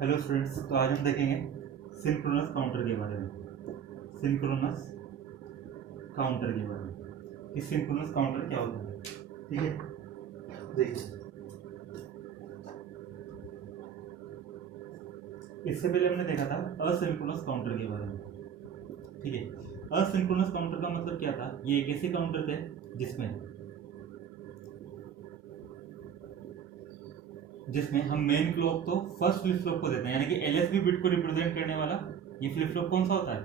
Hello students, तो आज हम देखेंगे सिंक्रोनस काउंटर के बारे में। सिंक्रोनस काउंटर के बारे में कि सिंक्रोनस काउंटर क्या होता है। ठीक है, देखिए इससे पहले हमने देखा था असिंक्रोनस काउंटर के बारे में। ठीक है, असिंक्रोनस काउंटर का मतलब क्या था। ये एक ऐसे काउंटर थे जिसमें हम मेन क्लॉक तो फर्स्ट फ्लिप फ्लॉप को देते हैं, यानी कि एलएसबी बिट को रिप्रेजेंट करने वाला ये फ्लिप फ्लॉप कौन सा होता है।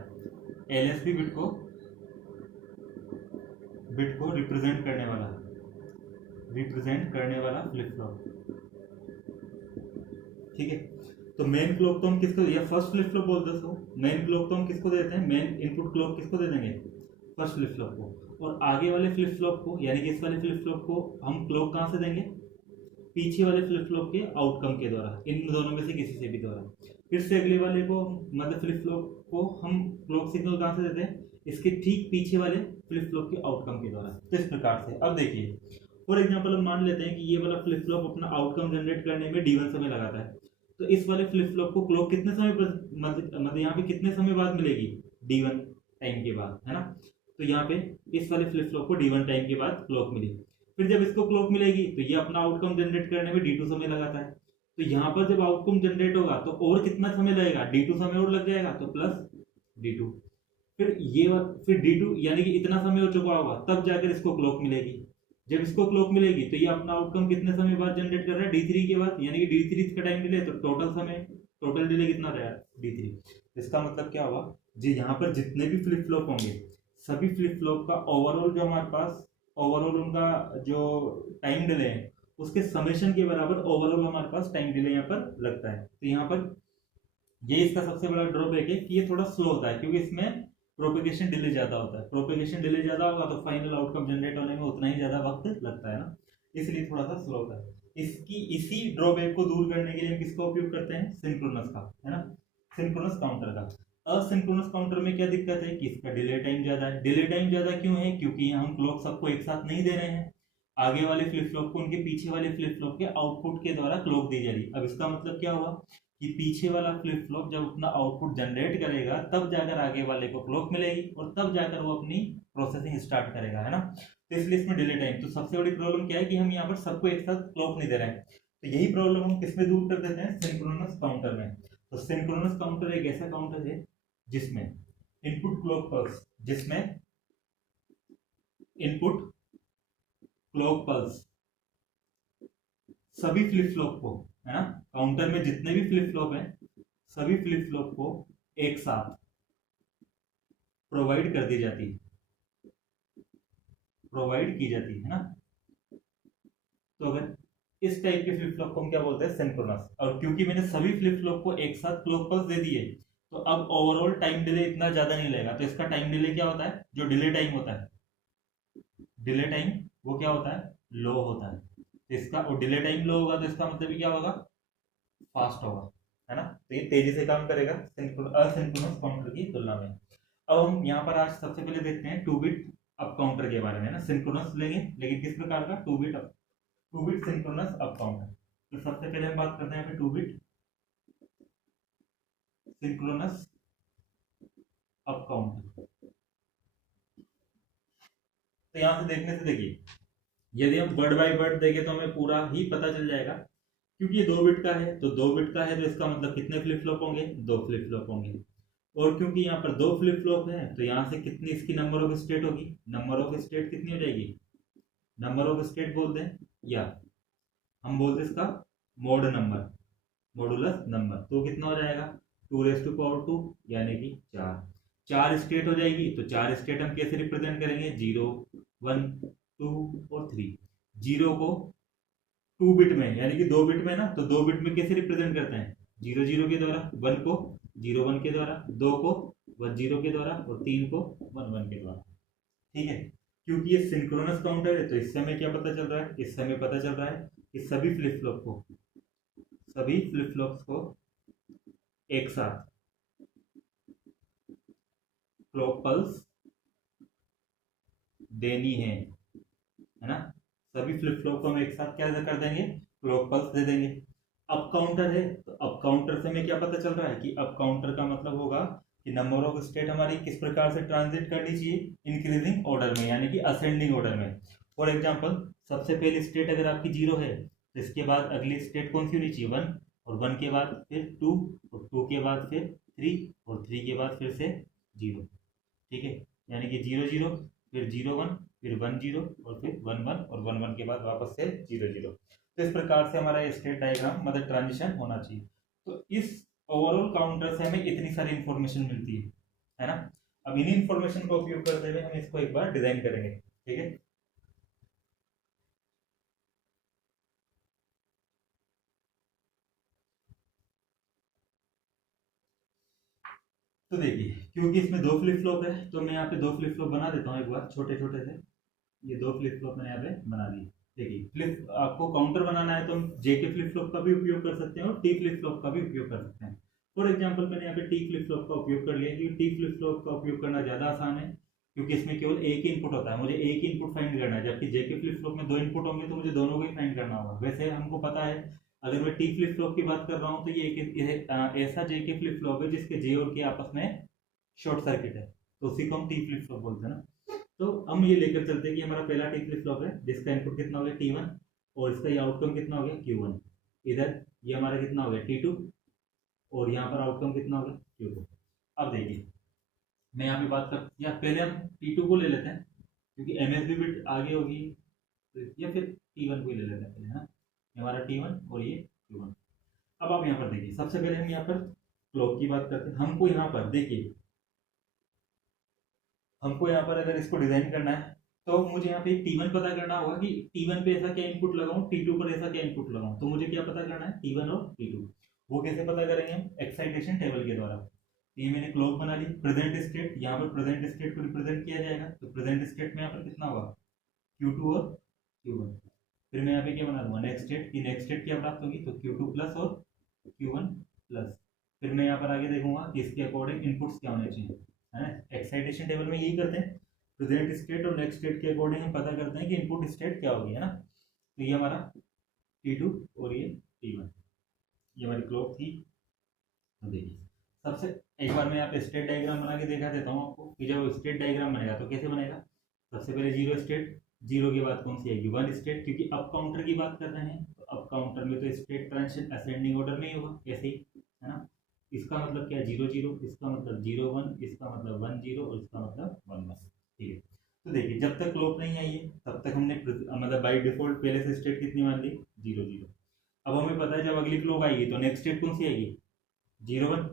एलएसबी बिट को रिप्रेजेंट करने वाला फ्लिप फ्लॉप। ठीक है, तो मेन क्लॉक तो हम किसको, या फर्स्ट फ्लिप फ्लॉप बोलते हैं उसको। मेन क्लॉक तो हम किसको देते हैं, मेन इनपुट क्लॉक किसको दे देंगे, फर्स्ट फ्लिप फ्लॉप को। और आगे वाले फ्लिप फ्लॉप को, यानी कि इस वाले फ्लिप फ्लॉप को हम क्लॉक कहाँ से देंगे, पीछे वाले फ्लिप फ्लॉप के आउटकम के द्वारा, इन दोनों में से किसी से भी द्वारा। फिर से अगले वाले को, मतलब फ्लिप फ्लॉप को हम क्लॉक सिग्नल कहाँ से देते हैं, इसके ठीक पीछे वाले फ्लिप फ्लॉप के आउटकम के द्वारा। तो इस प्रकार से अब देखिए, फॉर एग्जाम्पल हम मान लेते हैं कि ये वाला फ्लिप फ्लॉप अपना आउटकम जनरेट करने में D1 समय लगाता है। तो इस वाले फ्लिप फ्लॉप को क्लॉक कितने समय पर, मतलब यहाँ पे कितने समय बाद मिलेगी, D1 टाइम के बाद, है ना। तो यहाँ पे इस वाले फ्लिप फ्लॉप को D1 टाइम के बाद क्लॉक मिली। फिर जब इसको क्लॉक मिलेगी तो ये अपना आउटकम जनरेट करने में D2 समय लगाता है। तो यहाँ पर जब आउटकम जनरेट होगा तो और कितना समय लगेगा, D2 समय और लग जाएगा, तो प्लस D2। फिर D2 यानी कि इतना समय हो चुका होगा, तब जाकर इसको क्लॉक मिलेगी। जब इसको क्लॉक मिलेगी तो ये अपना आउटकम कितने समय बाद जनरेट कर रहा है, D3 के बाद, यानी कि D3 का टाइम डिले, तो टोटल डिले कितना रहा, D3। इसका मतलब क्या हुआ जी, यहाँ पर जितने भी फ्लिप फ्लॉप होंगे, सभी फ्लिप फ्लॉप का ओवरऑल जो हमारे पास, ओवरऑल उनका जो टाइम डिले है उसके समेशन के बराबर ओवरऑल हमारे पास टाइम डिले यहाँ पर लगता है। तो यहाँ पर ये इसका सबसे बड़ा ड्रॉबैक है कि ये थोड़ा स्लो होता है, क्योंकि इसमें प्रोपेगेशन डिले ज्यादा होता है। प्रोपेगेशन डिले ज्यादा होगा तो फाइनल आउटकम जनरेट होने में उतना ही ज्यादा वक्त लगता है ना, इसलिए थोड़ा सा स्लो होता है। इसी ड्रॉबैक को दूर करने के लिए हम किसका उपयोग करते हैं, सिंक्रोनस का, है ना, सिंक्रोनस काउंटर का। असिंक्रोनस काउंटर में क्या दिक्कत है कि इसका डिले टाइम ज्यादा है। डिले टाइम ज्यादा क्यों है, क्योंकि यहाँ हम क्लॉक सबको एक साथ नहीं दे रहे हैं, आगे वाले फ्लिप फ्लॉप को उनके पीछे वाले फ्लिप फ्लॉप के आउटपुट के द्वारा क्लॉक दी जा रही। अब इसका मतलब क्या हुआ कि पीछे वाला फ्लिप फ्लॉप जब अपना आउटपुट जनरेट करेगा तब जाकर आगे वाले को क्लॉक मिलेगी और तब जाकर वो अपनी प्रोसेसिंग स्टार्ट करेगा, है ना। तो इसलिए इसमें डिले टाइम। तो सबसे बड़ी प्रॉब्लम क्या है कि हम यहाँ पर सबको एक साथ क्लॉक नहीं दे रहे हैं। तो यही प्रॉब्लम हम किसमें दूर कर देते हैं, सिंक्रोनस काउंटर में। तो सिंक्रोनस काउंटर एक ऐसा काउंटर है जिसमें इनपुट क्लॉक पल्स सभी फ्लिप फ्लॉप को, है ना, काउंटर में जितने भी फ्लिप फ्लॉप हैं सभी फ्लिप फ्लॉप को एक साथ प्रोवाइड की जाती है ना। तो अगर इस टाइप के फ्लिप फ्लॉप को हम क्या बोलते हैं, सिंक्रोनस। और क्योंकि मैंने सभी फ्लिप फ्लॉप को एक साथ क्लॉक पल्स दे दिए तो अब ओवरऑल टाइम डिले इतना ज्यादा नहीं लगेगा। तो इसका टाइम डिले क्या होता है, जो डिले टाइम होता है, डिले टाइम वो क्या होता है, लो होता है। इसका और डिले टाइम लो होगा तो इसका मतलब क्या होगा, फास्ट होगा, है ना। तो ये तेजी से काम करेगा असिंक्रोनस काउंटर की तुलना में। अब हम यहाँ पर आज सबसे पहले देखते हैं 2 बिट अप काउंटर के बारे में, ना। सिंक्रोनस लेंगे लेकिन किस प्रकार का, 2 बिट सिंक्रोनस अप काउंटर। तो सबसे पहले हम बात करते हैं यहाँ पे 2 बिट सिंक्रोनस अप काउंटर। तो यहाँ से देखने से देखिए, यदि हम वर्ड बाय वर्ड देखें तो हमें पूरा ही पता चल जाएगा। क्योंकि ये 2 बिट का है तो 2 बिट का है, तो इसका मतलब कितने फ्लिप फ्लॉप होंगे, 2 फ्लिप फ्लॉप होंगे। और क्योंकि यहाँ पर 2 फ्लिप फ्लॉप है तो यहाँ से कितनी इसकी नंबर ऑफ स्टेट होगी, नंबर ऑफ स्टेट कितनी हो जाएगी, नंबर ऑफ स्टेट बोलते हैं, या हम बोलते हैं इसका मोड नंबर, मॉडुलस नंबर। तो कितना हो जाएगा, 2⁻², यानी कि 4 स्टेट हो जाएगी। तो 4 स्टेट हम कैसे रिप्रेजेंट करेंगे, 0 1 2 और 3। 0 को 2 बिट में, यानी कि 2 बिट में ना, तो 2 बिट में कैसे रिप्रेजेंट करते हैं, 0 0 के द्वारा, 1 को 0 1 के द्वारा, 2 को 1 0 के द्वारा और 3 को 1 1 के द्वारा। ठीक है, क्योंकि ये सिंक्रोनस काउंटर है तो इससे हमें क्या पता चल रहा है, इससे हमें पता चल रहा है कि सभी फ्लिप फ्लॉप्स को एक साथ क्लॉक पल्स देनी है ना। सभी फ्लिप फ्लॉप को हम एक साथ क्या कर देंगे, क्लॉक पल्स दे देंगे। अप काउंटर है, तो अप काउंटर से हमें क्या पता चल रहा है कि अप काउंटर का मतलब होगा कि नंबर ऑफ स्टेट हमारी किस प्रकार से ट्रांजिट करनी चाहिए, इंक्रीजिंग ऑर्डर में, यानी कि असेंडिंग ऑर्डर में। फॉर एग्जांपल, सबसे पहली स्टेट अगर आपकी जीरो है तो इसके बाद अगली स्टेट कौन सी होनी चाहिए, वन, और वन के बाद फिर टू, और टू के बाद फिर थ्री, और थ्री के बाद फिर से जीरो। ठीक है, यानी कि जीरो जीरो, फिर जीरो वन, फिर वन जीरो, और फिर वन वन, और वन वन के बाद वापस से जीरो जीरो। तो इस प्रकार से हमारा स्टेट डायग्राम मतलब ट्रांजिशन होना चाहिए। तो इस ओवरऑल काउंटर से हमें इतनी सारी इंफॉर्मेशन मिलती है ना। अब इन्हीं इंफॉर्मेशन का उपयोग करते हुए हम इसको एक बार डिजाइन करेंगे। ठीक है, तो देखिए, क्योंकि इसमें दो फ्लिप फ्लॉप है तो मैं यहाँ पे दो फ्लिप फ्लॉप बना देता हूँ एक बार छोटे छोटे से। ये दो फ्लिप फ्लॉप मैंने यहाँ पे बना दिए। देखिए, फ्लिप आपको काउंटर बनाना है तो हम जे के फ्लिप फ्लॉप का भी उपयोग कर सकते हैं और टी फ्लिप फ्लॉप का भी उपयोग कर सकते हैं। फॉर एग्जांपल, मैंने यहाँ पे टी फ्लिप फ्लॉप का उपयोग कर लिया क्योंकि टी फ्लिप फ्लॉप का उपयोग करना ज़्यादा आसान है, क्योंकि इसमें केवल एक ही इनपुट होता है, मुझे एक ही इनपुट फाइंड करना है। जबकि जे के फ्लिप फ्लॉप में दो इनपुट होंगे तो मुझे दोनों को ही फाइंड करना होगा। वैसे हमको पता है, अगर मैं टी फ्लिप फ्लॉप की बात कर रहा हूँ तो ये ऐसा जे के फ्लिप फ्लॉप है जिसके जे और के आपस में शॉर्ट सर्किट है, तो उसी को हम टी फ्लिप फ्लॉप बोलते हैं ना। तो हम ये लेकर चलते हैं कि हमारा पहला टी फ्लिप फ्लॉप है जिसका इनपुट कितना हो गया टी वन, और इसका ये आउटकम कितना हो गया क्यू वन। इधर ये हमारा कितना हो गया टी टू, और यहाँ पर आउटकम कितना हो गया क्यू टू। अब देखिए, मैं यहाँ पे बात कर, या पहले हम टी टू को ले लेते हैं क्योंकि एम एस बी बिट आगे होगी, तो या फिर टी वन को ही ले लेते हैं पहले, है ना। ये हमारा टी वन और ये क्यू वन। अब आप यहाँ पर देखिए, सबसे पहले हम यहाँ पर क्लॉक की बात करते हैं। हमको यहाँ पर देखिए, हमको यहाँ पर अगर इसको डिजाइन करना है तो मुझे यहाँ पे टी वन पता करना होगा कि टी वन पे ऐसा क्या इनपुट लगाऊं, टी टू पर ऐसा क्या इनपुट लगाऊं। तो मुझे क्या पता करना है, टी वन और टी टू। वो कैसे पता करेंगे हम, एक्साइटेशन टेबल के द्वारा। तो ये मैंने क्लॉक बना ली, प्रेजेंट स्टेट, यहाँ पर प्रेजेंट स्टेट को रिप्रेजेंट किया जाएगा, तो प्रेजेंट स्टेट में यहाँ पर कितना होगा क्यू टू और क्यू वन। फिर मैं यहाँ पे क्या बना दूंगा, नेक्स्ट स्टेट की, नेक्स्ट स्टेट क्या प्राप्त होगी, तो क्यू टू प्लस और क्यू वन प्लस। फिर मैं यहाँ पर आगे देखूंगा कि इसके अकॉर्डिंग इनपुट्स क्या होने चाहिए, है ना। एक्साइटेशन टेबल में यही करते हैं, प्रेजेंट स्टेट और नेक्स्ट स्टेट के अकॉर्डिंग हम पता करते हैं कि इनपुट स्टेट क्या होगी, है ना। तो ये हमारा टी टू और ये टी वन, ये हमारी क्लॉक थी। तो देखिए, सबसे एक बार मैं यहाँ पे स्टेट डायग्राम बना के दिखा देता हूँ आपको कि जब स्टेट डायग्राम बनेगा तो कैसे बनेगा। सबसे पहले जीरो स्टेट, जीरो के बाद कौन सी आएगी, वन स्टेट, क्योंकि अप काउंटर की बात कर रहे हैं तो अप काउंटर में तो स्टेट ट्रांजिशन असेंडिंग ऑर्डर में ही होगा ऐसे ही, है ना। इसका मतलब क्या है, जीरो जीरो, इसका मतलब जीरो वन, इसका मतलब वन जीरो, और इसका मतलब वन वन। ठीक है, तो देखिए, जब तक क्लॉक नहीं आई है तब तक हमने मतलब बाई डिफॉल्ट पहले से स्टेट कितनी मान ली, जीरो जीरो। अब हमें पता है जब अगली क्लॉक आएगी तो नेक्स्ट स्टेट कौन सी आएगी, जीरो वन।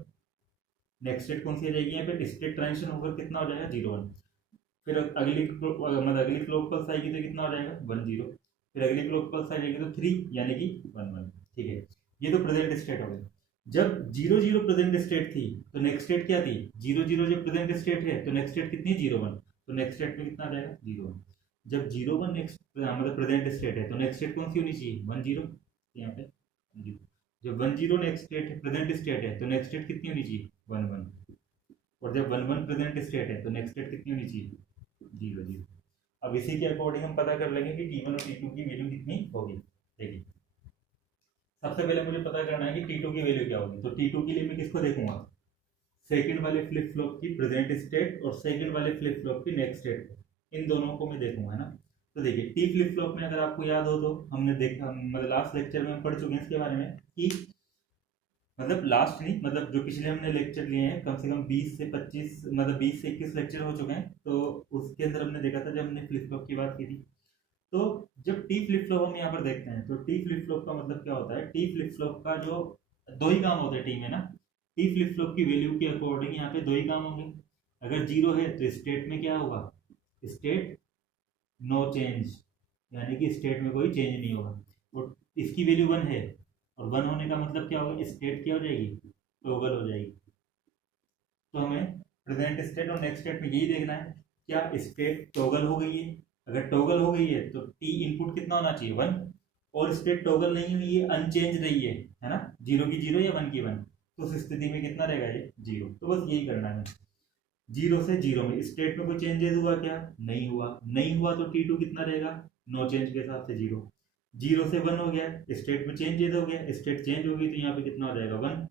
नेक्स्ट स्टेट कौन सी आ जाएगी, यहाँ पे स्टेट ट्रांजिशन होकर कितना हो जाएगा, जीरो वन। फिर अगली मतलब अगली क्लॉक पल्स आएगी तो कितना हो जाएगा, वन जीरो। फिर अगली क्लॉक पल्स आ जाएगी तो थ्री, यानी कि वन वन। ठीक है, ये तो प्रेजेंट स्टेट हो गई। जब जीरो जीरो प्रेजेंट स्टेट थी तो नेक्स्ट स्टेट क्या थी, जीरो जीरो जब प्रेजेंट स्टेट है तो नेक्स्ट स्टेट कितनी है, जीरो वन। तो नेक्स्ट स्टेट में कितना आ जाएगा, जीरो वन। जब जीरो वन नेक्स्ट मतलब प्रेजेंट स्टेट है तो नेक्स्ट स्टेट कौन सी होनी चाहिए, वन जीरो, यहाँ पे जीरो। जब one zero next state present state है तो नेक्स्ट स्टेट कितनी होनी चाहिए, वन वन। और जब वन वन प्रेजेंट स्टेट है तो नेक्स्ट स्टेट कितनी होनी चाहिए, जीरो जीरो। अब इसी के अकॉर्डिंग हम पता कर लेंगे कि टी वन और टी टू की वैल्यू कितनी होगी। देखिए, सबसे पहले मुझे पता करना है कि टी टू की वैल्यू क्या होगी। तो टी टू के लिए मैं किसको देखूंगा, सेकंड वाले फ्लिप फ्लॉप की प्रेजेंट स्टेट और सेकंड वाले फ्लिप फ्लॉप की नेक्स्ट स्टेट, इन दोनों को मैं देखूंगा, है ना। तो देखिए, टी फ्लिप फ्लॉप में अगर आपको याद हो तो हमने देखा, मतलब लास्ट लेक्चर में हम पढ़ चुके हैं इसके बारे में कि, मतलब लास्ट नहीं, मतलब जो पिछले हमने लेक्चर लिए हैं कम से कम 20 से 25, मतलब 20 से 21 लेक्चर हो चुके हैं, तो उसके अंदर हमने देखा था जब हमने फ्लिप फ्लॉप की बात की थी। तो जब टी फ्लिप फ्लॉप हम यहाँ पर देखते हैं तो टी फ्लिप फ्लॉप का मतलब क्या होता है, टी फ्लिप फ्लॉप का जो दो ही काम होते हैं टी में ना। टी फ्लिप फ्लॉप की वैल्यू के अकॉर्डिंग यहाँ पे दो ही काम होंगे। अगर जीरो है तो स्टेट में क्या होगा, स्टेट नो चेंज, यानी कि स्टेट में कोई चेंज नहीं होगा। और इसकी वैल्यू वन है, और वन होने का मतलब क्या होगा, स्टेट क्या हो जाएगी, टॉगल हो जाएगी। तो हमें प्रेजेंट स्टेट और नेक्स्ट स्टेट में यही देखना है, क्या स्टेट टॉगल हो गई है। अगर टॉगल हो गई है तो टी इनपुट कितना होना चाहिए, वन। और स्टेट टॉगल नहीं हुई है, अनचेंज रही है ना, जीरो की जीरो या वन की वन, तो उस स्थिति में कितना रहेगा, ये जीरो। तो बस यही करना है, जीरो से जीरो में स्टेट में कोई चेंजेस हुआ क्या, नहीं हुआ। नहीं हुआ तो टी टू कितना रहेगा, नो चेंज के हिसाब से जीरो। 0 से 1 हो गया, स्टेट में चेंज हो गया, स्टेट चेंज होगी तो यहाँ पे कितना हो जाएगा 1,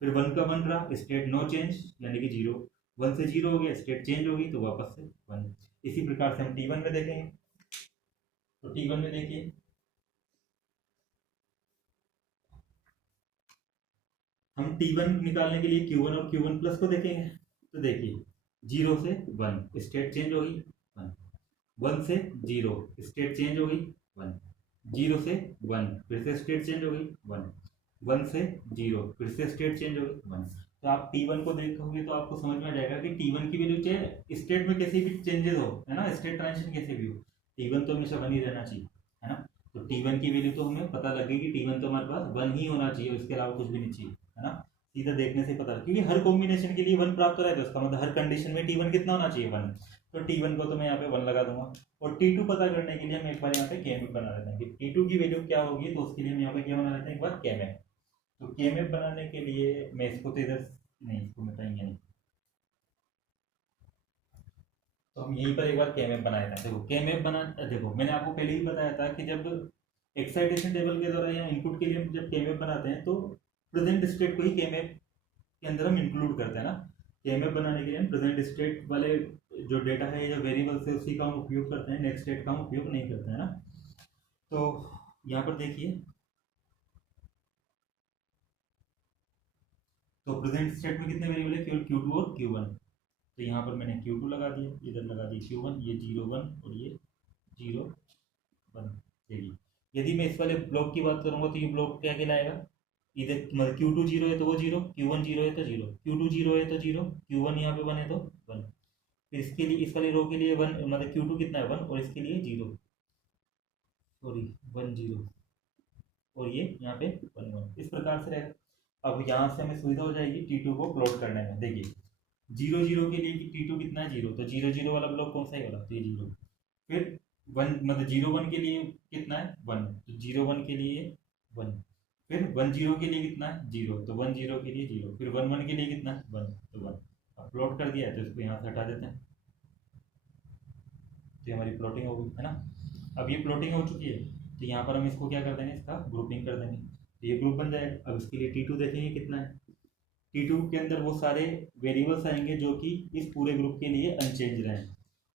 फिर 1 का 1 रहा, स्टेट नो चेंज यानी कि 0, 1 से 0 हो गया, स्टेट चेंज होगी तो वापस से 1। इसी प्रकार से हम T1 में देखेंगे। तो T1 में देखिए, हम T1 निकालने के लिए Q1 और Q1 प्लस को देखेंगे। तो देखिए 0 से 1 स्टेट चेंज होगी 1, 1 से 0 स्टेट चेंज होगी 1, 0 से 1 फिर से स्टेट चेंज होगी 1, 1 से 0 फिर से स्टेट चेंज होगी 1। तो आप T1 को देखोगे तो आपको समझ में आ जाएगा कि T1 की वैल्यू चाहे स्टेट में कैसे भी चेंजेस हो, है ना, स्टेट ट्रांजिशन कैसे भी हो, T1 तो हमेशा 1 ही रहना चाहिए, है ना। तो T1 की वैल्यू तो हमें पता लग गई कि T1 तो हमारे पास 1 ही होना चाहिए, उसके अलावा कुछ भी नहीं चाहिए, है ना। सीधा देखने से पता, क्योंकि हर कॉम्बिनेशन के लिए 1 प्राप्त हो रहा है तो उसका मतलब हर कंडीशन में T1 कितना होना चाहिए 1। तो T1 को तो मैं यहाँ पे 1 लगा दूंगा। और T2 पता करने के लिए हम एक बार यहाँ पे KMF बना लेते हैं कि T2 की वैल्यू क्या होगी, तो उसके लिए हम यहाँ पे क्या बना लेते हैं एक बार KMF। तो KMF बनाने के लिए मैं इसको तो इधर नहीं, इसको मिटाएंगे नहीं, तो हम यहीं पर एक बार KMF बनाए थे। देखो KMF बना, देखो मैंने आपको पहले ही बताया था कि जब एक्साइटेशन टेबल के द्वारा या इनपुट के लिए हम जब KMF बनाते हैं तो प्रेजेंट स्टेट को ही KMF के अंदर हम इंक्लूड करते हैं ना। KMF बनाने के लिए हम प्रेजेंट स्टेट वाले जो डेटा है या वेरिएबल्स है उसी का हम उपयोग करते हैं, नेक्स्ट स्टेट का हम उपयोग नहीं करते हैं ना। तो यहाँ पर देखिए, तो प्रेजेंट स्टेट में कितने वेरिएबल है, केवल Q2 और Q1। तो यहाँ पर मैंने Q2 लगा दिया, इधर लगा दिया Q1, ये 0 1 और ये 0 1। देखिए यदि मैं इस वाले ब्लॉक की बात करूंगा तो ये ब्लॉक क्या कहलाएगा, इधर मतलब Q2 0 है तो वो 0, Q1 0 है तो 0, Q2 0 है तो 0, Q1 यहाँ पे 1 है तो 1। फिर इसके लिए इस वाले रो के लिए 1 मतलब Q2 कितना है 1 और इसके लिए 0, सॉरी 1 0, और ये यहाँ पे 1 1, इस प्रकार से रहेगा। अब यहाँ से हमें सुविधा हो जाएगी T2 को प्लॉट करने में। देखिए 0 0 के लिए T2 कितना है 0, तो 0 0 वाला ब्लॉक कौन सा है वाला, तो ये 0। फिर 1 मतलब 0 1 के लिए कितना है 1, तो 0 1 के लिए 1। फिर 1 0 के लिए कितना है 0, तो 1 0 के लिए 0। फिर 1 1 के लिए कितना है 1, तो 1। अब प्लॉट कर दिया है तो इसको यहाँ से हटा देते हैं, तो ये हमारी प्लॉटिंग हो गई, है ना। अब ये प्लॉटिंग हो चुकी है तो यहाँ पर हम इसको क्या कर देंगे, इसका ग्रुपिंग कर देंगे, तो ये ग्रुप बन जाएगा। अब इसके लिए T2 देखेंगे कितना है, T2 के अंदर वो सारे वेरिएबल्स आएंगे जो कि इस पूरे ग्रुप के लिए अनचेंज रहे।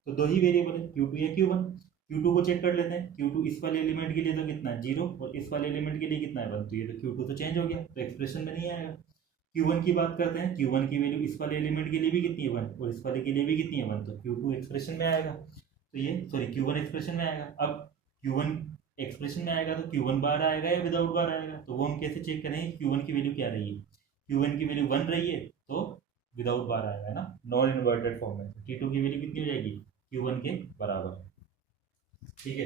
तो दो ही वेरिएबल है Q2 या Q1। Q2 को चेक कर लेते हैं, Q2 इस वाले एलिमेंट के लिए तो कितना है 0 और इस वाले एलिमेंट के लिए कितना है 1, तो ये तो Q2 तो चेंज हो गया तो एक्सप्रेशन में नहीं आएगा। Q1 की बात करते हैं, Q1 की वैल्यू इस वाले एलिमेंट के लिए भी कितनी है 1 और इस वाले के लिए भी कितनी है 1, तो Q2 एक्सप्रेशन में आएगा, तो ये सॉरी Q1 एक्सप्रेशन में आएगा। अब Q1 एक्सप्रेशन में आएगा तो Q1 बार आएगा या विदाउट बार आएगा, तो वो हम कैसे चेक करेंगे, Q1 की वैल्यू क्या रही है, Q1 की वैल्यू 1 रही है तो विदाउट बार आएगा ना, नॉन इन्वर्टेड फॉर्म में। T2 की वैल्यू कितनी हो जाएगी Q1 के बराबर, ठीक है।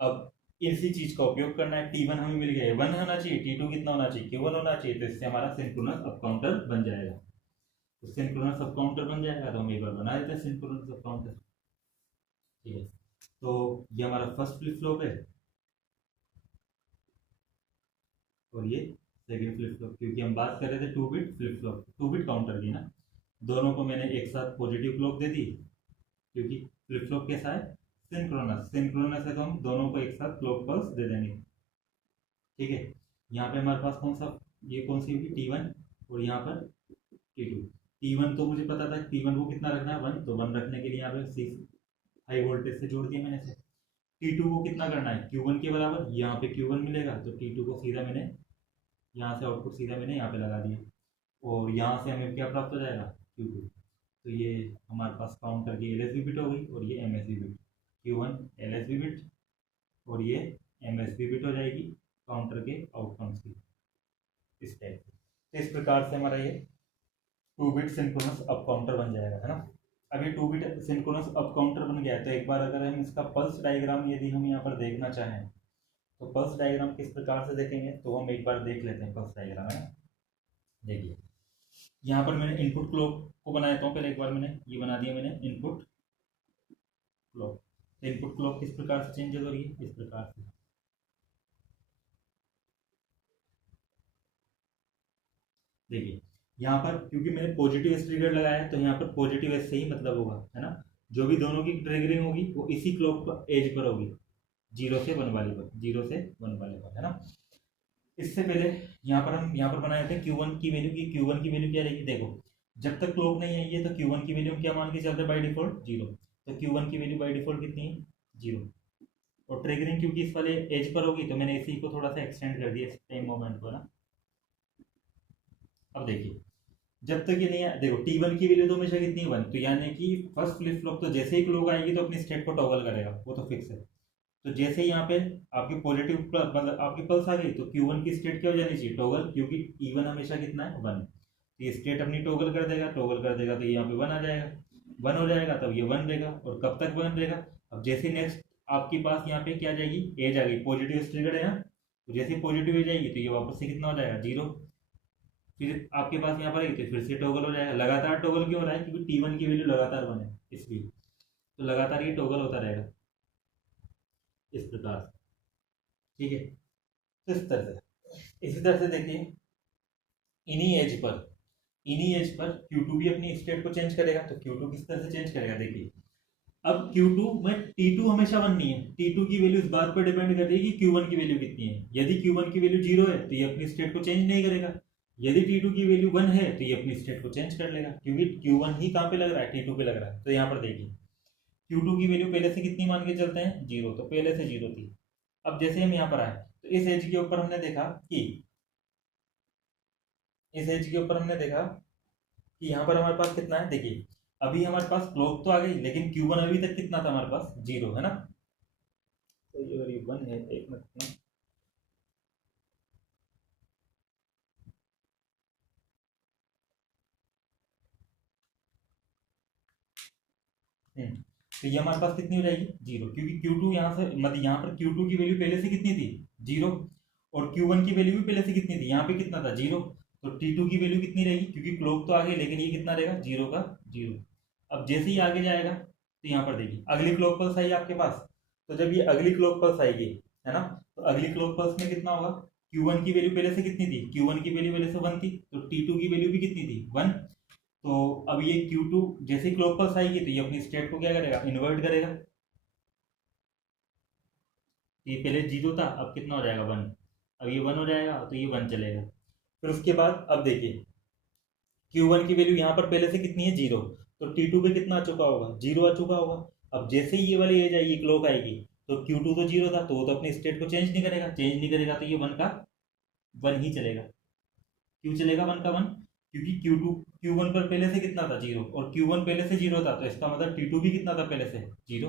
अब इसी चीज का उपयोग करना है, T1 हमें मिल गया है 1 होना चाहिए, T2 कितना होना चाहिए Q1 होना चाहिए, तो इससे हमारा सिंक्रोनस अप काउंटर बन जाएगा। तो सिंक्रोनस अप काउंटर बन जाएगा, तो हम एक बार बना देते हैं सिंक्रोनस अप काउंटर, ठीक है। तो ये हमारा फर्स्ट फ्लिप फ्लॉप है और ये सेकंड फ्लिप फ्लॉप, क्योंकि हम बात कर रहे थे 2 bit flip flop, 2 bit counter की ना। दोनों को मैंने एक साथ पॉजिटिव क्लॉक दे दी, क्योंकि फ्लिप फ्लॉप कैसा है सिंक्रोनस, सिंक्रोनस है तो हम दोनों को एक साथ क्लॉक पल्स दे देंगे, ठीक है। यहाँ पे हमारे पास कौन सा, ये कौन सी होगी T1 और यहाँ पर T2। T1 तो मुझे पता था T1 को कितना रखना है 1, तो 1 रखने के लिए यहाँ पे हाई वोल्टेज से जोड़ दिया मैंने से। T2 को कितना करना है Q1 के बराबर, यहाँ पे Q1 मिलेगा तो T2 को सीधा मैंने यहाँ से आउटपुट सीधा मैंने यहाँ पे लगा दिया, और यहाँ से हमें क्या प्राप्त हो जाएगा Q2। तो ये हमारे पास काउंटर की LSB बिट हो गई और ये MSB bit, Q1 LSB bit और ये MSB बिट हो जाएगी काउंटर के आउटकम्स की, इस टाइप से। तो इस प्रकार से हमारा ये 2 बिट सिंक्रोनस अप काउंटर बन जाएगा, है ना। अब ये 2 बिट सिंक्रोनस अप काउंटर बन गया है, तो एक बार अगर हम इसका पल्स डायग्राम यदि हम यहाँ पर देखना चाहें तो पल्स डायग्राम किस प्रकार से देखेंगे, तो हम एक बार देख लेते हैं पल्स डायग्राम, है ना। देखिए यहाँ पर मैंने इनपुट क्लॉक को बनाया था पहले, एक बार मैंने ये बना दिया मैंने इनपुट क्लॉक। तो इनपुट क्लॉक किस प्रकार से चेंज हो रही है, इस प्रकार से। देखिए यहाँ पर क्योंकि मैंने पॉजिटिव एस ट्रिगर लगाया है तो यहाँ पर पॉजिटिव एस से ही मतलब होगा, है ना। जो भी दोनों की ट्रिगरिंग होगी वो इसी क्लॉक पर एज पर होगी, जीरो से वन वाली बात, जीरो से वन वाली बात, है ना। इससे पहले यहाँ पर बनाए थे Q1 की वैल्यू की, Q1 की वैल्यू क्या रहेगी, देखो जब तक क्लॉक नहीं आई है तो Q1 की वैल्यू क्या मान के चल रहे बाई डिफॉल्ट, जीरो। तो Q1 की वैल्यू बाई डिफॉल्ट कितनी है, जीरो। और ट्रिगरिंग क्योंकि इस वाले एज पर होगी तो मैंने इसी को थोड़ा सा एक्सटेंड कर दिया, इस टाइम मोमेंट को ना। अब देखिए जब तक ये नहीं है, देखो T1 की वैल्यू तो हमेशा कितनी है, वन। तो यानी कि फर्स्ट फ्लिप फ्लॉप तो जैसे ही क्लॉक आएगी तो अपनी स्टेट को टॉगल करेगा, वो तो फिक्स है। तो जैसे ही यहाँ पे आपकी पॉजिटिव मतलब आपकी पल्स आ गई तो Q1 की स्टेट क्या हो जानी चाहिए, टॉगल, क्योंकि E1 हमेशा कितना है, वन। तो ये स्टेट अपनी टॉगल कर देगा, टॉगल कर देगा तो यहाँ पे वन आ जाएगा, वन हो जाएगा, तब ये वन रहेगा। और कब तक वन रहेगा, अब जैसे नेक्स्ट आपके पास यहाँ पे क्या आ जाएगी, एज आ गई, पॉजिटिव ट्रिगर है ना। तो जैसे पॉजिटिव एज आएगी तो ये वापस से कितना हो जाएगा, जीरो। फिर आपके पास यहाँ पर आई तो फिर से टॉगल हो जाएगा। लगातार टॉगल क्यों हो रहा है, क्योंकि T1 की वैल्यू लगातार वन है इसलिए। तो लगातार ये टॉगल होता रहेगा इस प्रकार से, ठीक है। तो इस तरह से, इसी तरह से देखिए इन्हीं एज पर Q2 भी अपनी स्टेट को चेंज करेगा। तो Q2 किस तरह से चेंज करेगा, देखिए अब Q2 में T2 हमेशा वन नहीं है, T2 की वैल्यू इस बात पर डिपेंड कर रही है कि Q1 की वैल्यू कितनी है। यदि Q1 की वैल्यू जीरो है तो ये अपनी स्टेट को चेंज नहीं करेगा। यदि T2 की वैल्यू वन है तो ये अपनी स्टेट को चेंज कर लेगा, क्योंकि Q1 ही कहाँ पे लग रहा है, T2 पे लग रहा है। तो यहाँ पर देखिए Q2 की वैल्यू पहले से कितनी मान के चलते हैं, जीरो। तो पहले से जीरो थी। अब जैसे हम यहाँ पर आए तो इस एज के ऊपर हमने देखा कि यहाँ पर हमारे पास कितना है, देखिए अभी हमारे पास क्लॉक तो आ गई लेकिन Q1 अभी तक कितना था हमारे पास, जीरो, है ना। तो ये अगर ये वन है, एक मिनट में, तो ये हमारे पास कितनी हो जाएगी, जीरो, क्योंकि Q2 यहाँ से मतलब यहाँ पर Q2 की वैल्यू पहले से कितनी थी, जीरो। और Q1 की वैल्यू भी पहले से कितनी थी, यहाँ पे कितना था, जीरो। तो T2 की वैल्यू कितनी रहेगी, क्योंकि क्लॉक तो आ गई लेकिन ये कितना रहेगा, जीरो का जीरो। अब जैसे ही आगे जाएगा तो यहाँ पर देखिए अगली क्लॉक पल्स आई आपके पास। तो जब ये अगली क्लॉक पल्स आएगी, है ना, तो अगली क्लॉक पल्स में कितना होगा, Q1 की वैल्यू पहले से कितनी थी, Q1 की वैल्यू पहले से वन थी, तो T2 की वैल्यू भी कितनी थी, वन। तो अब ये Q2 जैसे ही क्लॉक पल्स आएगी तो ये अपनी स्टेट को क्या करेगा, इन्वर्ट करेगा। ये पहले जीरो था, अब कितना हो जाएगा, वन। अब ये वन हो जाएगा तो ये वन चलेगा। फिर उसके बाद अब देखिए Q1 की वैल्यू यहाँ पर पहले से कितनी है, जीरो। तो T2 पे कितना आ चुका होगा, जीरो आ चुका होगा। अब जैसे ही ये वाली एज आएगी, क्लॉक आएगी, तो Q2 तो जीरो था तो वो तो अपनी स्टेट को चेंज नहीं करेगा, तो ये वन का वन ही चलेगा। क्यों चलेगा वन का वन, क्योंकि Q1 पर पहले से कितना था, जीरो। और Q1 पहले से जीरो था तो इसका मतलब T2 भी कितना था पहले से, जीरो।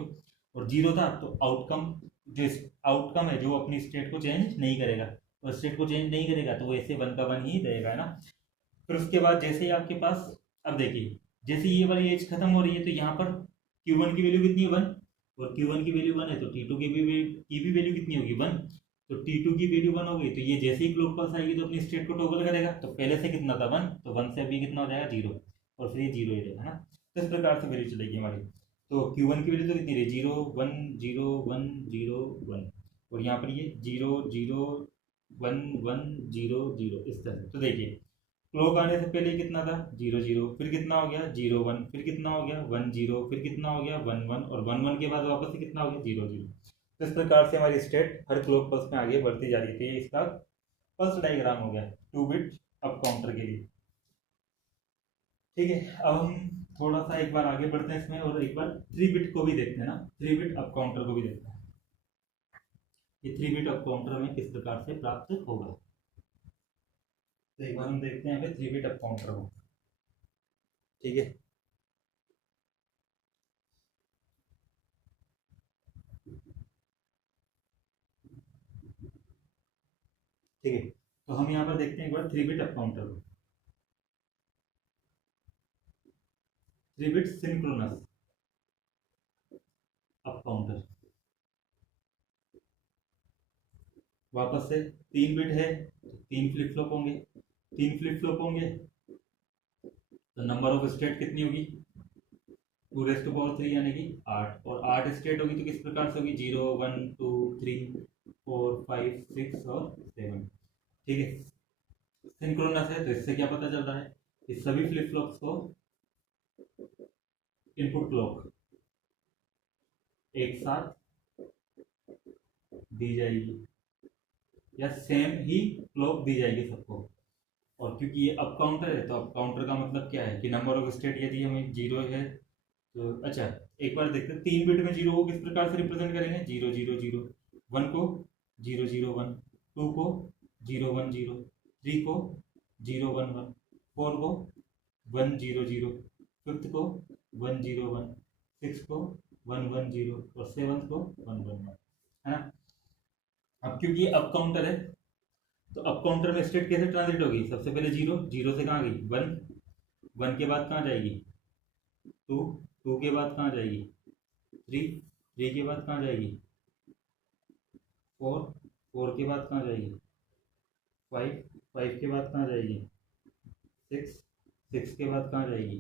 और जीरो था तो आउटकम, जो आउटकम है जो अपनी स्टेट को चेंज नहीं करेगा, और स्टेट को चेंज नहीं करेगा तो वो ऐसे वन का वन ही रहेगा, है ना। फिर उसके बाद जैसे ही आपके पास, अब देखिए जैसे ये वाली एज खत्म हो रही है तो यहाँ पर Q1 की वैल्यू कितनी है, वन। और Q1 की वैल्यू वन है तो T2 की भी वैल्यू कितनी होगी, वन। तो T2 की वैल्यू वन हो गई तो ये जैसे ही क्लॉक पास आएगी तो अपनी स्टेट को टॉगल करेगा। तो पहले से कितना था, वन, तो वन से अभी कितना हो जाएगा, जीरो। और फिर ये जीरो ही रहेगा, है ना। तो इस प्रकार से वैल्यू चलेगी हमारी। तो Q1 की वैल्यू तो कितनी रही, zero one, zero one, zero one. और यहाँ पर ये zero zero one one, zero zero, इस तरह से। तो देखिए क्लॉक आने से पहले कितना था, जीरो जीरो, फिर कितना हो गया, जीरो वन, फिर कितना हो गया, वन जीरो, फिर कितना हो गया, वन वन, और वन वन के बाद वापस से कितना हो गया, जीरो जीरो। तो इस प्रकार से हमारी स्टेट हर क्लॉक पल्स में आगे बढ़ती जा रही थी। इसका पल्स डायग्राम हो गया 2 बिट अप काउंटर के लिए, ठीक है। अब हम थोड़ा सा एक बार आगे बढ़ते हैं इसमें, और एक बार 3 बिट को भी देखते हैं ना, 3 बिट अप काउंटर को भी देखते हैं, ये 3 बिट अप काउंटर में किस प्रकार से प्राप्त होगा। तो एक बार हम देखते हैं यहाँ पे 3 बिट अप काउंटर को, ठीक है। ठीक है, तो हम यहाँ पर देखते हैं एक बार 3 बिट अप काउंटर को, 3 बिट सिंक्रोनस अप काउंटर। वापस से 3 बिट है, 3 फ्लिप फ्लॉप होंगे, 3 फ्लिप फ्लॉप होंगे, तो नंबर ऑफ स्टेट कितनी होगी, 2⁻³ यानी कि 8। और 8 स्टेट होगी तो किस प्रकार से होगी, 0 1 2 3 4 5 6 और 7, ठीक है। सिंक्रोनस है तो इससे क्या पता चल रहा है, इस सभी फ्लिप फ्लॉप्स को इनपुट क्लॉक एक साथ दी जाएगी या सेम ही क्लॉक दी जाएगी सबको। और क्योंकि ये अप काउंटर है तो अप काउंटर का मतलब क्या है कि नंबर ऑफ स्टेट यदि हमें जीरो है तो अच्छा एक बार देखते हैं 3 बिट में जीरो को किस प्रकार से रिप्रेजेंट करेंगे। जीरो जीरो जीरो, वन को जीरो जीरो वन, टू को जीरो वन जीरो, थ्री को जीरो वन वन, फोर को वन जीरो जीरो, फिफ्थ को वन जीरो वन, सिक्स को वन वन जीरो और सेवन्थ को वन वन वन, है ना। अब क्योंकि अप काउंटर है तो अप काउंटर में स्टेट कैसे ट्रांजिट होगी। सबसे पहले जीरो, जीरो से कहाँ गई वन, वन के बाद कहाँ जाएगी टू, टू के बाद कहाँ जाएगी थ्री, थ्री के बाद कहाँ जाएगी फोर, फोर के बाद कहाँ जाएगी फाइव, फाइव के बाद कहाँ जाएगी सिक्स, सिक्स के बाद कहाँ जाएगी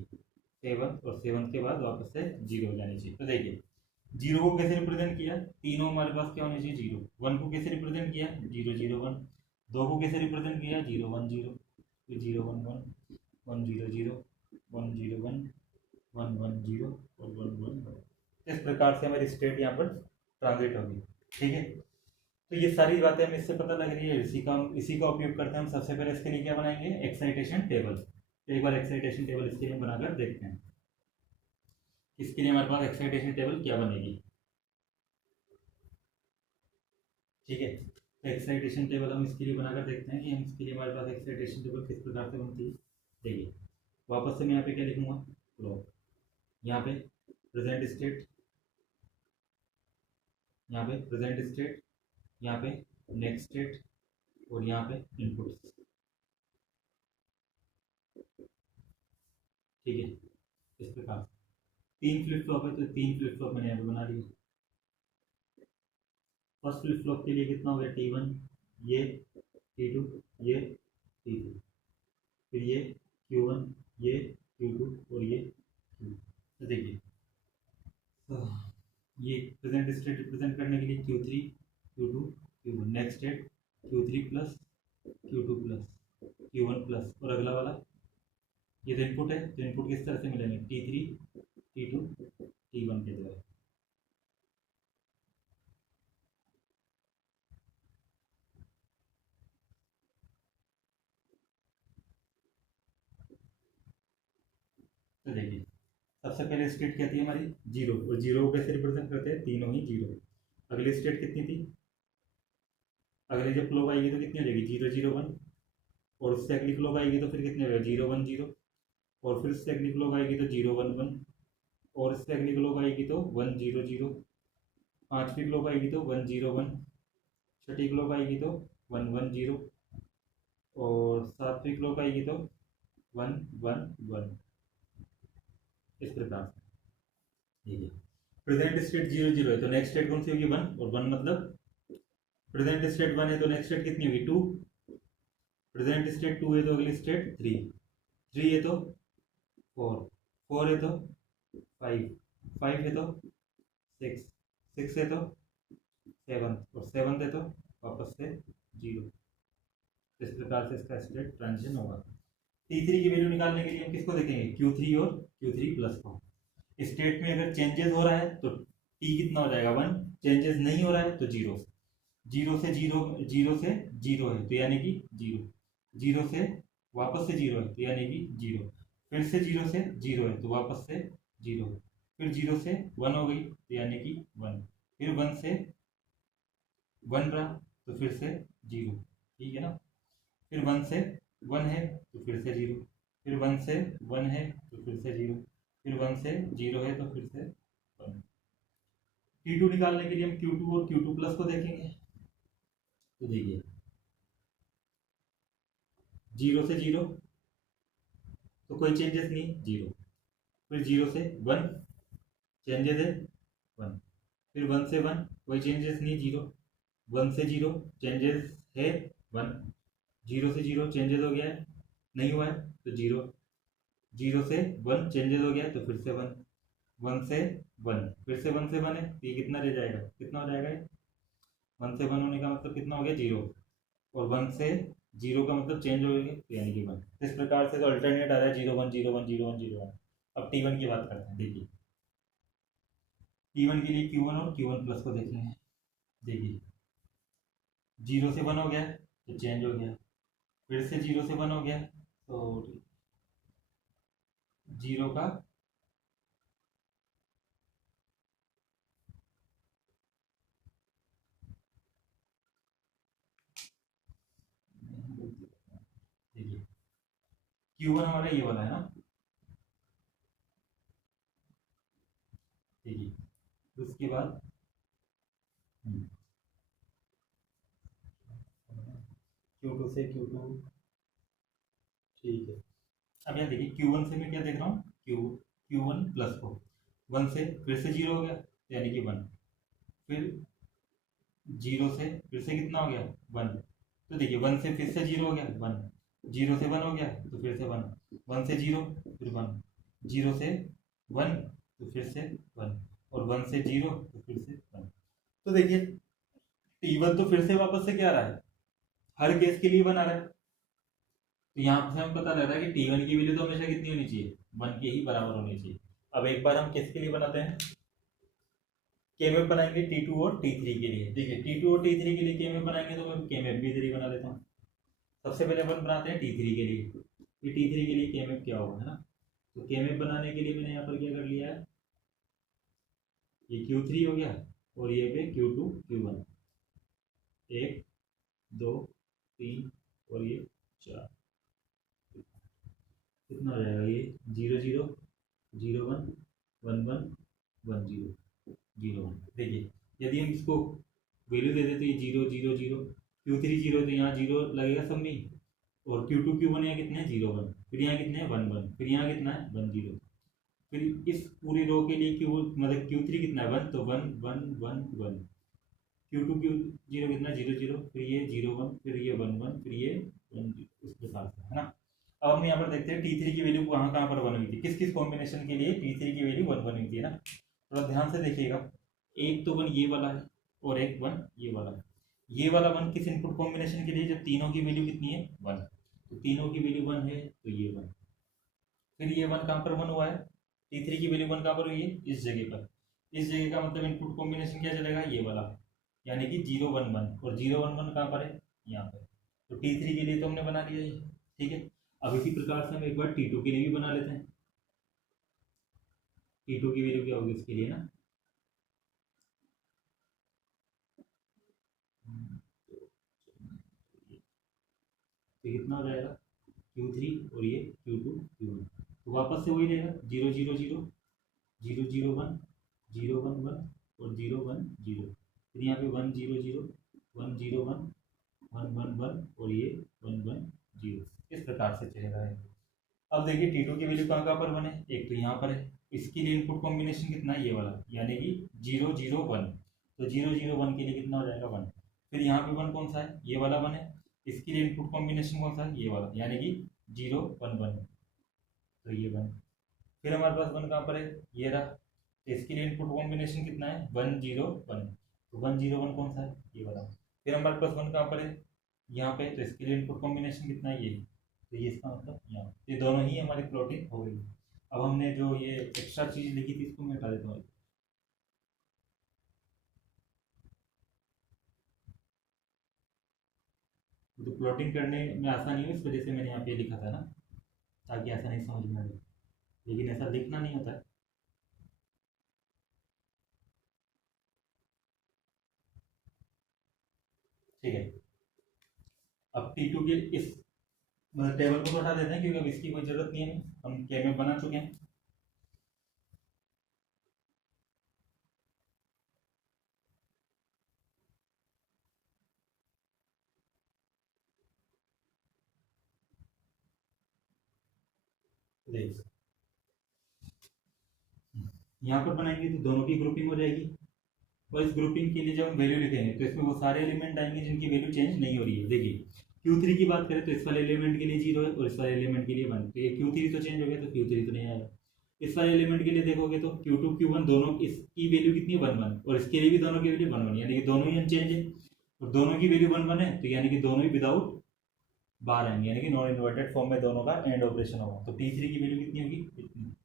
सेवन और सेवन के बाद वापस से जीरो हो जानी चाहिए। तो देखिए जीरो को कैसे रिप्रेजेंट किया, तीनों हमारे पास क्या होने चाहिए जीरो। वन को कैसे रिप्रेजेंट किया जीरो जीरो वन, दो को कैसे रिप्रेजेंट किया जीरो वन जीरो, फिर zero one one, one zero zero, one zero one, one one zero और वन वन वन। इस प्रकार से हमारी स्टेट यहाँ पर ट्रांजिट होगी। ठीक है, तो ये सारी बातें हमें इससे पता लग रही है, इसी का उपयोग करते हैं हम। सबसे पहले इसके लिए क्या बनाएंगे एक्साइटेशन टेबल। तो एक बार एक्साइटेशन टेबल इसके लिए बनाकर देखते हैं इसके लिए हमारे पास एक्साइटेशन टेबल क्या बनेगी। ठीक है, तो एक्साइटेशन टेबल हम इसके लिए बनाकर देखते हैं कि हम इसके लिए हमारे पास एक्साइटेशन टेबल किस प्रकार से बनती है। देखिए वापस से मैं यहाँ पे क्या लिखूंगा क्लॉक, यहाँ पे प्रेजेंट स्टेट, यहाँ पे प्रेजेंट स्टेट, यहाँ पे नेक्स्ट स्टेट और यहाँ पे इनपुट। ठीक है, इस प्रकार तीन फ्लिप फ्लॉप है तो तीन फ्लिप फ्लॉप मैंने यहाँ पे बना लिया। फर्स्ट फ्लिप फ्लॉप के लिए कितना हो गया T1, ये T2, ये T3, फिर ये Q1, ये Q2 और ये Q। तो देखिए ये प्रेजेंट स्टेट रिप्रेजेंट करने के लिए Q3, Q2, Q1, next state Q3 plus, Q2 plus, Q1 plus और अगला वाला ये तो इनपुट है। तो इनपुट किस तरह से मिलेंगे T3, T2, T1 के द्वारा। तो देखिए सबसे पहले स्टेट क्या थी हमारी जीरो, और जीरो को कैसे रिप्रेजेंट करते हैं तीनों ही जीरो। अगली स्टेट कितनी थी, अगली जब क्लॉक आएगी तो कितनी हो जाएगी जीरो जीरो वन, और उससे अगली क्लॉक आएगी तो फिर कितनी हो जाएगी जीरो वन जीरो, और फिर उससे अगली क्लॉक आएगी तो जीरो वन वन, और इससे अगली क्लॉक आएगी तो वन जीरो जीरो, पांचवी क्लॉक आएगी तो वन जीरो वन, छठी क्लॉक आएगी तो वन वन जीरो, और सातवीं क्लॉक आएगी तो वन वन वन। इस प्रकार से ठीक है, प्रेजेंट स्टेट जीरो जीरो है तो नेक्स्ट स्टेट कौन सी होगी वन, और वन मतलब प्रेजेंट स्टेट वन है तो नेक्स्ट स्टेट कितनी होगी टू, प्रेजेंट स्टेट टू है तो अगली स्टेट थ्री, थ्री है तो फोर, फोर है तो फाइव, फाइव है तो सिक्स, सिक्स है तो सेवन, और सेवन है तो वापस से जीरो। इस प्रकार से इसका स्टेट ट्रांजिशन होगा। T3 की वैल्यू निकालने के लिए हम किसको देखेंगे Q3 और Q3 प्लस को। स्टेट में अगर चेंजेस हो रहा है तो T कितना हो जाएगा वन, चेंजेस नहीं हो रहा है तो जीरो, जीरो से जीरो, जीरो से जीरो है तो यानी कि जीरो, जीरो से वापस से जीरो है तो यानी कि जीरो, फिर से जीरो से जीरो है तो वापस से जीरो, फिर जीरो से वन हो गई तो यानी कि वन, फिर वन से वन रहा तो फिर से जीरो। ठीक है ना, फिर वन से वन है तो फिर से जीरो, फिर वन से वन है तो फिर से जीरो, फिर वन से जीरो है तो फिर से वन। T2 निकालने के लिए हम Q2 और Q2 प्लस को देखेंगे। तो देखिए जीरो से जीरो तो कोई चेंजेस नहीं जीरो, फिर जीरो से वन चेंजेस है वन, फिर वन से वन कोई चेंजेस नहीं जीरो, वन से जीरो चेंजेस है वन, जीरो से जीरो चेंजेस हो गया है नहीं हुआ है तो जीरो, जीरो से वन चेंजेस हो गया तो फिर से वन, वन से वन फिर से वन से वन है तो ये कितना रह जाएगा, कितना हो जाएगा वन से वन होने का मतलब कितना हो गया जीरो, और वन से जीरो का मतलब चेंज हो गया तो यानी कि वन। इस प्रकार से तो अल्टरनेट आ रहा है zero one zero one zero one zero one. अब T1 की बात करते हैं। देखिए T1 के लिए Q1 और Q1 प्लस को देखेंगे। देखिए जीरो से वन हो गया तो चेंज हो गया, फिर से जीरो से वन हो गया तो जीरो का देखिए Q1 हमारा ये वाला है ना, देखिए उसके बाद Q2 से Q2, ठीक है। अब यहाँ देखिए Q1 से मैं क्या देख रहा हूँ, Q1 प्लस को, वन से फिर से जीरो हो गया यानी कि वन, फिर जीरो से फिर से कितना हो गया वन, तो देखिए वन से फिर से जीरो हो गया वन, जीरो से वन हो गया तो फिर से वन, वन से जीरो फिर वन, जीरो से वन तो फिर से वन, और वन से जीरो तो फिर से वन। तो देखिए T1 तो फिर से वापस से क्या आ रहा है, हर केस के लिए वन आ रहा है, तो यहाँ से हमें पता लग रहा है कि T1 की वैल्यू तो हमेशा कितनी होनी चाहिए, वन के ही बराबर होनी चाहिए। अब एक बार हम किसके लिए बनाते हैं, केमेप बनाएंगे T2 और T3 के लिए। देखिए T2 और T3 के लिए केमेप बनाएंगे तो मैं केमेप भी इधर ही बना लेता हूँ। सबसे पहले अपन बनाते हैं T3 के लिए, कि T3 के लिए केमेप क्या होगा, है ना। तो केमेप बनाने के लिए मैंने यहाँ पर क्या कर लिया है, ये Q3 हो गया और ये पे Q2 Q1, एक दो तीन और ये चार, कितना हो जाएगा ये, zero zero zero one one one one zero zero one. देखिए यदि हम इसको वैल्यू दे देते तो ये zero zero zero, Q3 zero तो यहाँ जीरो लगेगा सब में, और Q2 Q1 यहाँ कितने हैं जीरो वन, फिर यहाँ कितने हैं वन वन, फिर यहाँ कितना है वन जीरो, फिर इस पूरी रो के लिए Q मतलब Q3 कितना है वन, तो one one one one, Q2 Q zero कितना है जीरो जीरो, फिर ये जीरो वन, फिर ये वन वन, फिर ये वन जीरो, इस प्रकार से, है ना। अब हम यहाँ पर देखते हैं T3 की वैल्यू कहाँ कहाँ पर वन हुई थी, किस किस कॉम्बिनेशन के लिए T3 की वैल्यू वन वन हुई थी, है ना। थोड़ा ध्यान से देखिएगा, एक तो वन ये वाला है और एक वन ये वाला है। ये वाला वन किस इनपुट कॉम्बिनेशन के लिए, जब तीनों की वैल्यू कितनी है वन, तो तीनों की वैल्यू वन है तो ये वन, फिर ये वन कहाँ पर वन हुआ है, T3 की वैल्यू वन कहाँ पर हुई है, इस जगह पर, इस जगह का मतलब इनपुट कॉम्बिनेशन क्या चलेगा, ये वाला, यानी कि जीरो वन वन, और जीरो वन वन कहाँ पर है यहाँ पर, तो T3 के लिए तो हमने बना लिया ये, ठीक है। अब इसी प्रकार से हम एक बार T2 के लिए भी बना लेते हैं, T2 की वैल्यू क्या होगी इसके लिए ना, तो कितना हो जाएगा Q3 और ये Q2 Q1, तो वापस से वही रहेगा zero zero zero zero zero one zero one one और जीरो वन जीरो, फिर यहाँ पे one zero zero one zero one one one one और ये वन वन जीरो, इस प्रकार से चलेगा है। अब देखिए T2 की वैल्यू कहाँ कहाँ पर वन है, एक तो यहाँ पर है, इसके लिए इनपुट कॉम्बिनेशन कितना है ये वाला, यानी कि जीरो जीरो वन, तो जीरो जीरो वन के लिए कितना हो जाएगा वन, फिर यहाँ पे वन कौन सा है ये वाला वन है, इसके लिए इनपुट कॉम्बिनेशन कौन सा है ये वाला, यानी कि जीरो वन वन, तो ये वन, फिर हमारे पास वन कहाँ पर है ये रहा, तो इसके लिए इनपुट कॉम्बिनेशन कितना है वन जीरो वन, तो वन जीरो वन कौन सा है ये वाला, फिर हमारे पास वन कहाँ पर है यहाँ पे, तो इसके लिए इनपुट कॉम्बिनेशन कितना है ये, तो ये इसका मतलब यहाँ, ये दोनों ही हमारी प्लॉटिंग हो गई। अब हमने जो ये एक्स्ट्रा चीज लिखी थी इसको मैं हटा देता हूँ, तो प्लॉटिंग करने में आसानी हो इस वजह से मैंने यहाँ पे लिखा था ना, ताकि आसानी समझ में आ जाए, लेकिन ऐसा लिखना नहीं होता है। ठीक है, अब T2 के इस मतलब टेबल को तो हटा देते हैं क्योंकि अब इसकी कोई जरूरत नहीं है, हम के में बना चुके हैं। देख यहाँ पर बनाएंगे तो दोनों की ग्रुपिंग हो जाएगी, और इस ग्रुपिंग के लिए जब हम वैल्यू लिखेंगे तो इसमें वो सारे एलिमेंट आएंगे जिनकी वैल्यू चेंज नहीं हो रही है। देखिए Q3 की बात करें तो इस वाले एलिमेंट के लिए जीरो है और इस वाले एलिमेंट के लिए वन, तो ये Q3 तो चेंज हो गया तो Q3 तो नहीं आएगा। इस वाले एलिमेंट के लिए देखोगे तो Q2 Q1 दोनों इसकी वैल्यू कितनी है वन वन, और इसके लिए भी दोनों की वैल्यू वन वन, यानी कि दोनों ही अनचेंज है, और दोनों की वैल्यू वन वन है, तो यानी कि दोनों ही विदाउट बार आएंगे, यानी कि नॉन इन्वर्टेड फॉर्म में दोनों का एंड ऑपरेशन होगा। तो T3 की वैल्यू कितनी होगी इतनी।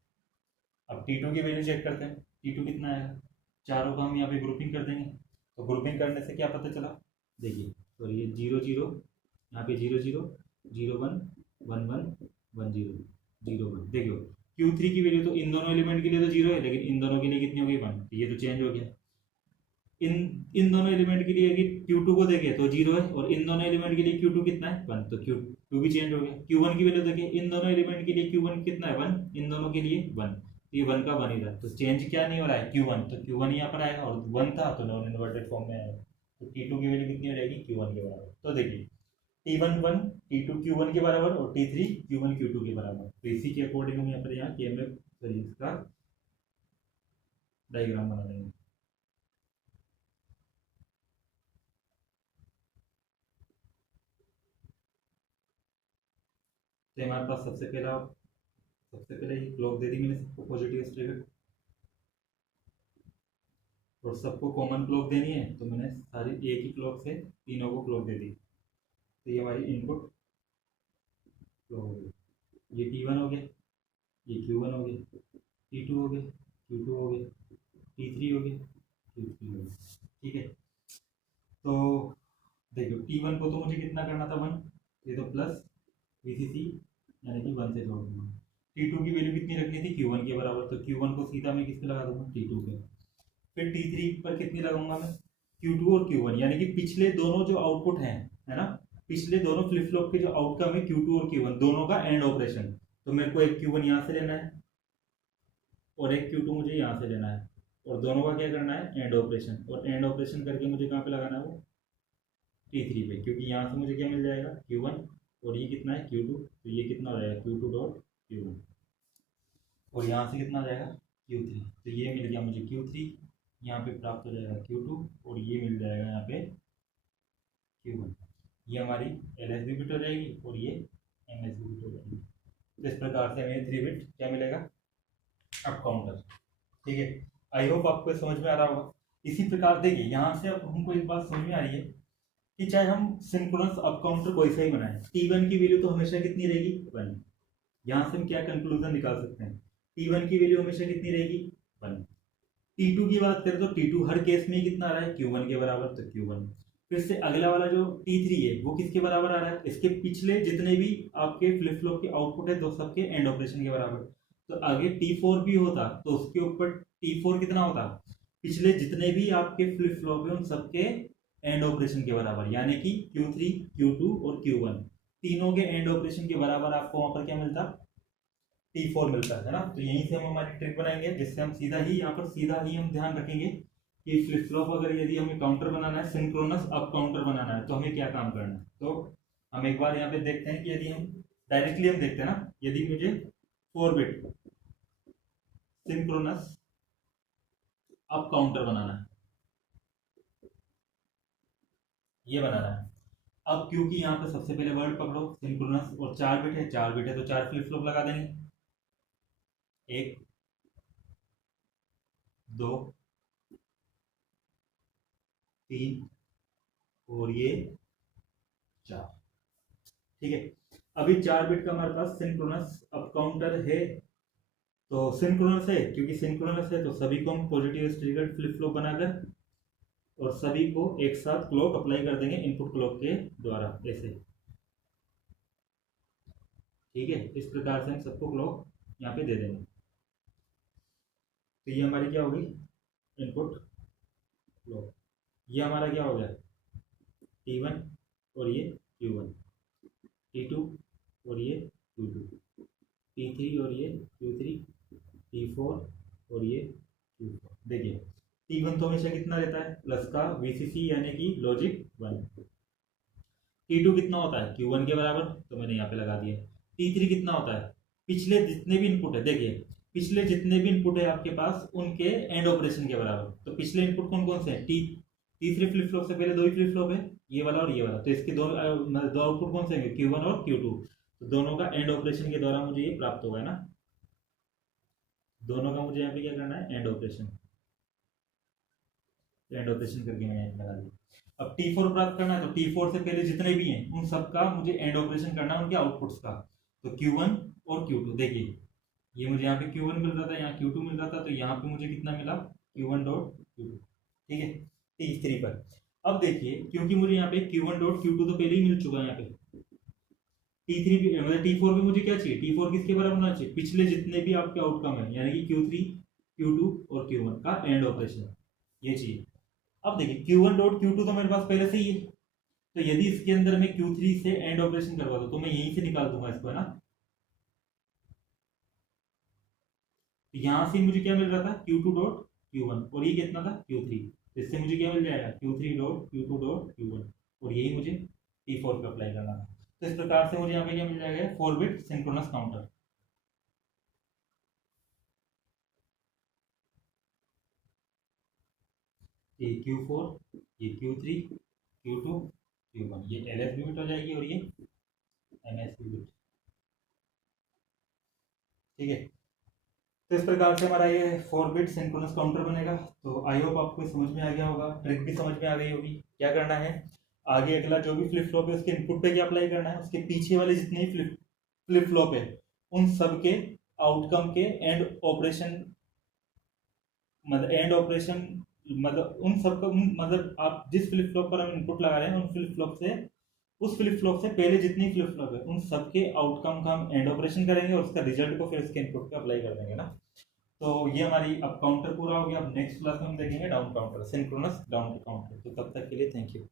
अब T2 की वैल्यू चेक करते हैं, T2 कितना आएगा, चारों का हम यहाँ पे ग्रुपिंग कर देंगे, तो ग्रुपिंग करने से क्या पता चला, देखिए और ये 0 0, यहाँ पे 0 0 0 1 1 1 1 0 0 1। देखो Q3 की वैल्यू तो इन दोनों एलिमेंट के लिए तो 0 है, लेकिन इन दोनों के लिए कितनी हो गई 1, तो ये तो चेंज हो गया। इन इन दोनों एलिमेंट के लिए अगर Q2 को देखें तो 0 है, और इन दोनों एलिमेंट के लिए Q2 कितना है 1, तो Q2 भी चेंज हो गया। Q1 की वैल्यू देखें, इन दोनों एलिमेंट के लिए Q1 कितना है 1, इन दोनों के लिए 1, तो ये 1 का 1 ही रहा, तो चेंज क्या नहीं हो रहा है Q1, तो Q1 यहाँ पर आएगा, और 1 था तो नॉन इन्वर्टेड फॉर्म में आएगा, तो T2 की वैल्यू कितनी हो जाएगी Q1 के बराबर। तो देखिए T1 1, T2 Q1 के बराबर, और T3 Q1 Q2 के बराबर। तो इसी के अकॉर्डिंग हम यहाँ पर यहाँ KMF सॉरी इसका डायग्राम बना देंगे। तो हमारे पास सबसे पहले ही क्लॉक दे दी मैंने सबको पॉजिटिव स्टेट, और सबको कॉमन क्लॉक देनी है, तो मैंने सारी एक ही क्लॉक से तीनों को क्लॉक दे दी। तो ये हमारी इनपुट क्लॉक हो गई। ये T1 हो गया, ये Q1 हो गया, T2 हो गया, Q2 हो गया, T3 हो गया, Q3 हो गया। ठीक है, तो देखो T1 को तो मुझे कितना करना था 1, ये तो प्लस VCC यानी कि 1 से जोड़ दूंगा। T2 की वैल्यू कितनी रखनी थी Q1 के बराबर, तो Q1 को सीधा मैं किस पे लगा दूंगा T2 पे। फिर T3 पर कितनी लगाऊंगा मैं Q2 और Q1, यानी कि पिछले दोनों जो आउटपुट हैं, है ना, पिछले दोनों फ्लिप फ्लॉप के जो आउटकम है Q2 और Q1 दोनों का एंड ऑपरेशन। तो मेरे को एक Q1 यहाँ से लेना है और एक Q2 मुझे यहाँ से लेना है, और दोनों का क्या करना है एंड ऑपरेशन, और एंड ऑपरेशन करके मुझे कहाँ पे लगाना है वो T3 पे, क्योंकि यहाँ से मुझे क्या मिल जाएगा Q1, और ये कितना है Q2, तो ये कितना हो जाएगा Q2 डॉट Q1, और यहाँ से कितना आ जाएगा Q3, तो ये मिल गया मुझे Q3, यहाँ पे प्राप्त हो जाएगा Q2, और ये मिल जाएगा यहाँ पे Q1। ये हमारी LSB बिट हो जाएगी और ये MSB बिट हो जाएगी। तो इस प्रकार से हमें 3 बिट क्या मिलेगा अप काउंटर। ठीक है, आई होप आपको समझ में आ रहा होगा। इसी प्रकार देखिए यहाँ से अब हमको एक बात समझ में आ रही है कि चाहे हम सिंक्रोनस अप काउंटर कोई सा ही बनाए, T1 की वैल्यू तो हमेशा कितनी रहेगी 1। यहाँ से हम क्या कंक्लूजन निकाल सकते हैं, T1 की वैल्यू हमेशा कितनी रहेगी 1। T2 की बात करें तो T2 हर केस में ही कितना आ रहा है Q1 के बराबर, तो Q1। फिर से अगला वाला जो T3 है वो किसके बराबर आ रहा है, इसके पिछले जितने भी आपके फ्लिप फ्लॉप के आउटपुट है दो सबके एंड ऑपरेशन के बराबर। तो आगे T4 भी होता तो उसके ऊपर T4 कितना होता, पिछले जितने भी आपके फ्लिप फ्लॉप है उन सबके एंड ऑपरेशन के बराबर, यानी कि Q3 Q2 और Q1 तीनों के एंड ऑपरेशन के बराबर आपको वहां पर क्या मिलता T4 मिलता है ना। तो यहीं से हम हमारी ट्रिक बनाएंगे, जिससे हम सीधा ही यहाँ पर सीधा ही हम ध्यान रखेंगे कि फ्लिप फ्लॉप अगर यदि हमें काउंटर बनाना है, सिंक्रोनस अप काउंटर बनाना है, तो हमें क्या काम करना है। तो हम एक बार यहाँ पे देखते हैं कि यदि हम डायरेक्टली हम देखते हैं ना, यदि मुझे 4 बिट सिंक्रोनस अप काउंटर बनाना है, ये बनाना है। अब क्योंकि यहाँ पे सबसे पहले वर्ड पकड़ो सिंक्रोनस, और 4 बिट है, 4 बिट है तो 4 फ्लिप फ्लॉप लगा देंगे, 1 2 3 और ये 4। ठीक है, अभी 4 बिट का हमारे पास सिंक्रोनस अप काउंटर है, तो सिंक्रोनस है, क्योंकि सिंक्रोनस है तो सभी को हम पॉजिटिव ट्रिगर्ड फ्लिप फ्लॉप बनाकर और सभी को एक साथ क्लॉक अप्लाई कर देंगे इनपुट क्लॉक के द्वारा ऐसे। ठीक है, इस प्रकार से हम सबको क्लॉक यहाँ पे दे देंगे। तो ये हमारी क्या होगी इनपुट क्लॉक, ये हमारा क्या हो गया T1 और ये Q1, T2 और ये Q2, T3 और ये Q3, T4 और ये Q4। देखिए T1 तो हमेशा कितना रहता है प्लस का VCC यानी कि लॉजिक 1। T2 कितना होता है Q1 के बराबर, तो मैंने यहाँ पे लगा दिया। T3 कितना होता है पिछले जितने भी इनपुट है, देखिए पिछले जितने भी इनपुट है आपके पास उनके एंड ऑपरेशन के बराबर। तो पिछले इनपुट कौन कौन से हैं, तीसरे फ्लिप फ्लॉप से पहले 2 ही फ्लिप फ्लॉप है, ये वाला और ये वाला, तो इसके दो आउटपुट कौन से हैं Q1 और Q2, तो दोनों का एंड ऑपरेशन के द्वारा मुझे ये प्राप्त होगा ना, दोनों का मुझे यहाँ पे क्या करना है एंड ऑपरेशन, एंड ऑपरेशन करके मैंने यहाँ लगा दिया। अब T4 प्राप्त करना है तो T4 से पहले जितने भी हैं उन सबका मुझे एंड ऑपरेशन करना है उनके आउटपुट्स का। तो Q1 और Q2, देखिए ये मुझे यहाँ पे Q1 मिल रहा था, यहाँ Q2 मिल रहा था, तो यहाँ पे मुझे कितना मिला Q1 डॉट Q2। ठीक है, T3 पर अब देखिए, क्योंकि मुझे यहाँ पे Q1 डॉट Q2 तो पहले ही मिल चुका है, यहाँ पे T3 भी मतलब T4 भी मुझे क्या चाहिए, T4 किसके बराबर होना चाहिए, पिछले जितने भी आपके आउटकम है, यानी कि Q3 Q2 और Q1 का एंड ऑपरेशन, ये चाहिए। अब देखिए Q1 डॉट Q2 तो मेरे पास पहले से ही है, तो यदि इसके अंदर मैं Q3 से एंड ऑपरेशन करवा दूं तो मैं यहीं से निकाल दूंगा इसको, है ना। तो यहां से मुझे क्या मिल रहा था, Q2 डॉट Q1, और ये कितना था Q3, तो इससे मुझे क्या मिल जाएगा, Q3 dot Q2 dot Q1, और यही मुझे T4 पे अप्लाई करना था। तो इस प्रकार से मुझे यहाँ पे क्या मिल जाएगा, 4 बिट सिंक्रोनस काउंटर। ये Q4, ये Q3, Q2, Q1, ये LS भी बिट हो जाएगी और ये MS भी बिट। ठीक है, तो इस प्रकार से हमारा ये 4 बिट सिंक्रोनस काउंटर बनेगा। तो आई होप आपको समझ में आ गया होगा, ट्रिक भी समझ में आ गई होगी। क्या करना है, आगे अगला जो भी फ्लिप फ्लॉप है उसके इनपुट पे क्या अप्लाई करना है, उसके पीछे वाले जितने भी फ्लिप फ्लॉप है उन सब के आउटकम के एंड ऑपरेशन, मतलब एंड ऑपरेशन, मतलब उन सब का मतलब आप जिस फ्लिप फ्लॉप पर हम इनपुट लगा रहे हैं उन फ्लिप फ्लॉप से, उस फ्लिप फ्लॉप से पहले जितनी फ्लिप फ्लॉप है उन सबके आउटकम का हम एंड ऑपरेशन करेंगे और उसका रिजल्ट को फिर उसके इनपुट पे अप्लाई कर देंगे ना। तो ये हमारी अब काउंटर पूरा हो गया। अब नेक्स्ट क्लास में हम देखेंगे down counter, synchronous down counter. तो तब तक के लिए थैंक यू।